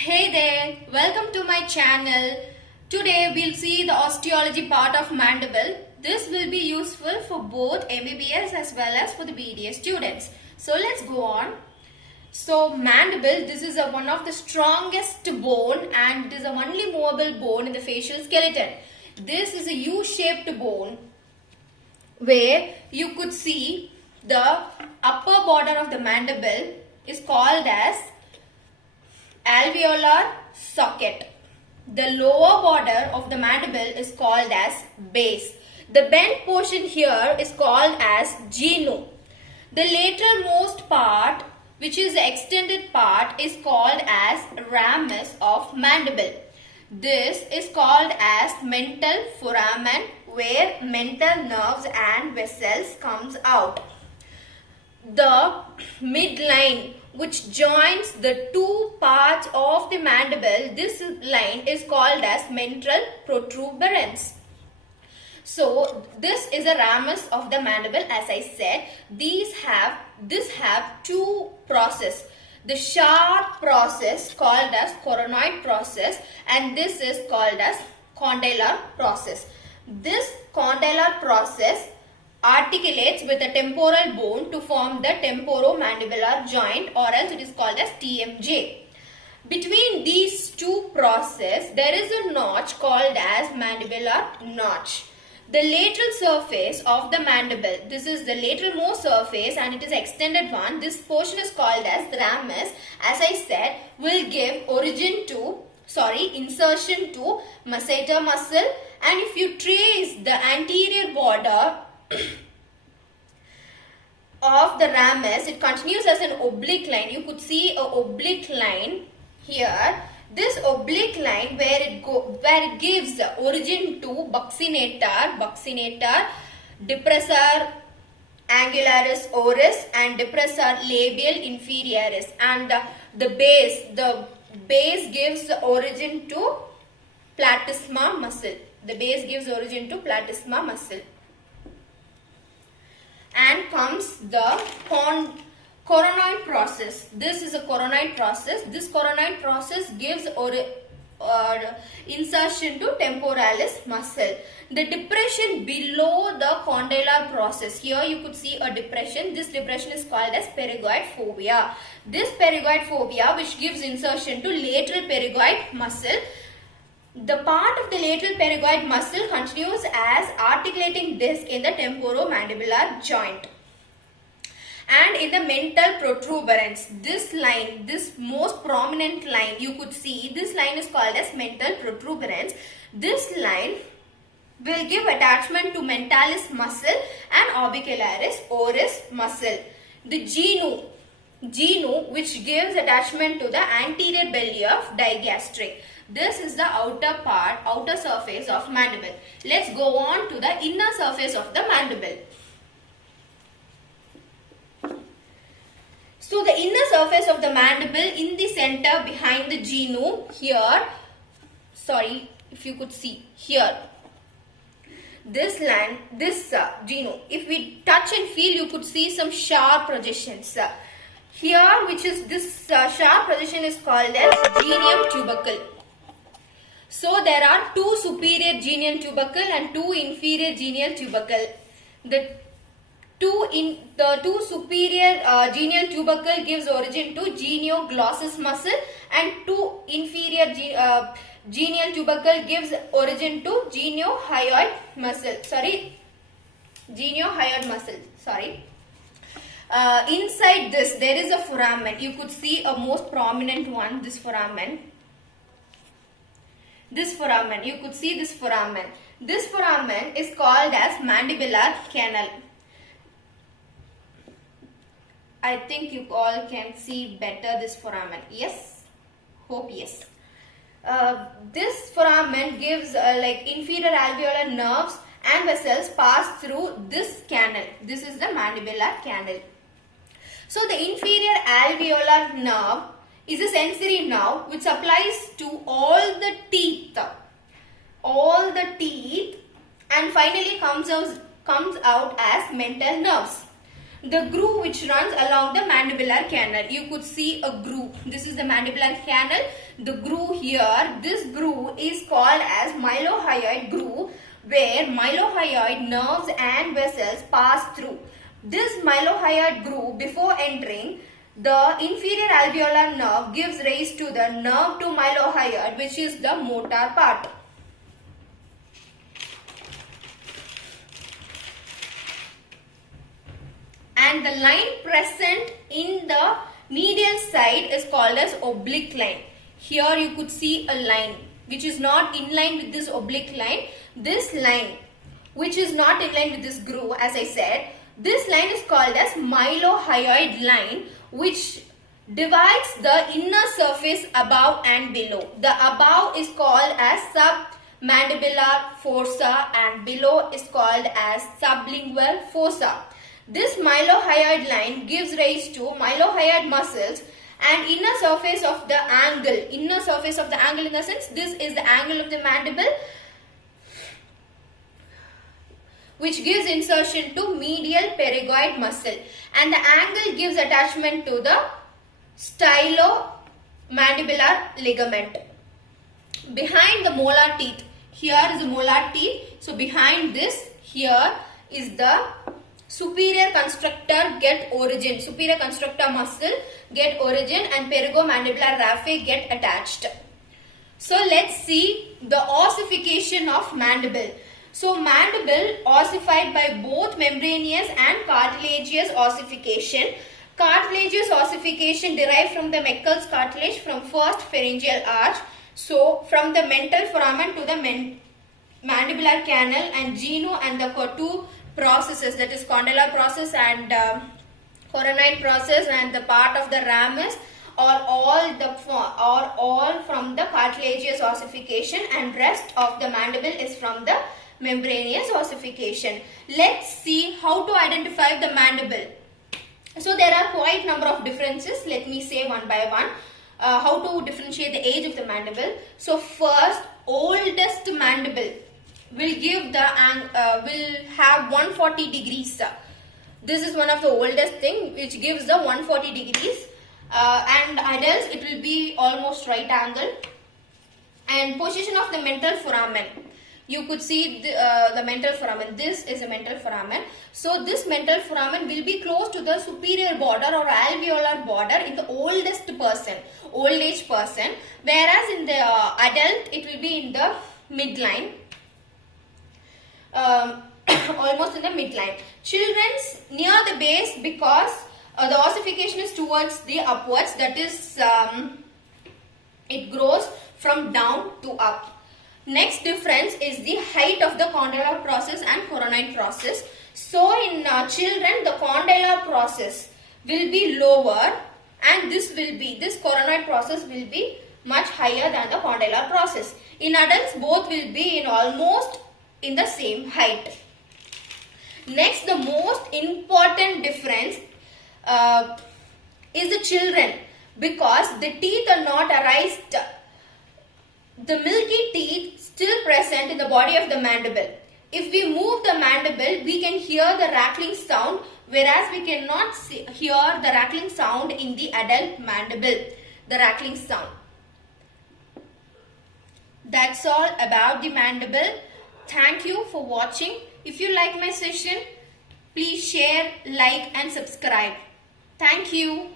Hey there, welcome to my channel. Today we'll see the osteology part of mandible. This will be useful for both MBBS as well as for the BDS students. So let's go on. So mandible, this is one of the strongest bone and it is the only movable bone in the facial skeleton. This is a U-shaped bone where you could see the upper border of the mandible is called as alveolar socket. The lower border of the mandible is called as base. The bent portion here is called as genu. The lateralmost part, which is the extended part, is called as ramus of mandible. This is called as mental foramen, where mental nerves and vessels comes out. The midline which joins the two parts of the mandible, this line is called as ventral protuberance. So this is a ramus of the mandible. As I said, this have two process. The sharp process called as coronoid process and this is called as condylar process. This condylar process articulates with a temporal bone to form the temporomandibular joint, or else it is called as TMJ. Between these two processes, there is a notch called as mandibular notch. The lateral surface of the mandible, this is the lateralmost surface and it is extended one. This portion is called as the ramus. As I said, will give insertion to masseter muscle, and if you trace the anterior border of the ramus, it continues as an oblique line. You could see a oblique line here. This oblique line where it gives origin to buccinator, depressor angularis oris and depressor labial inferioris, and the base gives origin to platysma muscle. The base gives origin to platysma muscle. And comes the coronoid process. This is a coronoid process. This coronoid process gives insertion to temporalis muscle. The depression below the condylar process. Here you could see a depression. This depression is called as pterygoid fovea. This pterygoid fovea, which gives insertion to lateral pterygoid muscle. The part of the lateral pterygoid muscle continues as articulating disc in the temporomandibular joint. And in the mental protuberance, this line, this most prominent line, you could see this line is called as mental protuberance. This line will give attachment to mentalis muscle and orbicularis oris muscle. The genu which gives attachment to the anterior belly of digastric. This is the outer surface of mandible. Let's go on to the inner surface of the mandible. So the inner surface of the mandible in the center behind the genu here, if you could see here, this genu, if we touch and feel, you could see some sharp projections. Here, which is this sharp projection is called as genium tubercle. So there are two superior genial tubercle and two inferior genial tubercle. The two superior genial tubercle gives origin to genioglossus muscle and two inferior genial tubercle gives origin to geniohyoid muscle. Inside this there is a foramen. You could see a most prominent one, this foramen. You could see this foramen. This foramen is called as mandibular canal. I think you all can see better this foramen. Yes? Hope yes. This foramen gives inferior alveolar nerves and vessels pass through this canal. This is the mandibular canal. So the inferior alveolar nerve is a sensory nerve which supplies to all the teeth and finally comes out as mental nerves. The groove which runs along the mandibular canal. You could see a groove. This is the mandibular canal. the groove here, this groove is called as mylohyoid groove, where mylohyoid nerves and vessels pass through. This mylohyoid groove, before entering the inferior alveolar nerve, gives rise to the nerve to mylohyoid, which is the motor part. And the line present in the medial side is called as oblique line. Here you could see a line which is not in line with this oblique line. This line which is not in line with this groove, as I said, this line is called as mylohyoid line, which divides the inner surface above and below. The above is called as submandibular fossa and below is called as sublingual fossa. This mylohyoid line gives rise to mylohyoid muscles and inner surface of the angle. Inner surface of the angle in the sense, this is the angle of the mandible, which gives insertion to medial pterygoid muscle, and the angle gives attachment to the stylomandibular ligament. Behind the molar teeth, here is the molar teeth. So behind this, here is the superior constructor get origin. Superior constructor muscle get origin and pterygomandibular raphe get attached. So let's see the ossification of mandible. So mandible ossified by both membranous and cartilaginous ossification. Cartilaginous ossification derived from the Meckel's cartilage from first pharyngeal arch. So from the mental foramen to the mandibular canal and genu and the two processes, that is condylar process and coronite process and the part of the ramus, are all from the cartilaginous ossification, and rest of the mandible is from the membranous ossification. Let's see how to identify the mandible. So there are quite number of differences. Let me say one by one how to differentiate the age of the mandible. So first, oldest mandible will give the will have 140 degrees. This is one of the oldest thing which gives the 140 degrees, and adults it will be almost right angle. And position of the mental foramen, you could see the mental foramen. This is a mental foramen. So this mental foramen will be close to the superior border or alveolar border in the oldest person, old age person, whereas in the adult it will be in the midline. Almost in the midline. Children's near the base, because the ossification is towards the upwards, that is it grows from down to up. Next difference is the height of the condylar process and coronite process. So in children the condylar process will be lower and this coronite process will be much higher than the condylar process. In adults both will be in almost in the same height. Next, the most important difference is the children, because the teeth are not erased. The milky teeth still present in the body of the mandible. If we move the mandible, we can hear the rattling sound, whereas we cannot hear the rattling sound in the adult mandible. The rattling sound. That's all about the mandible. Thank you for watching. If you like my session, please share, like and subscribe. Thank you.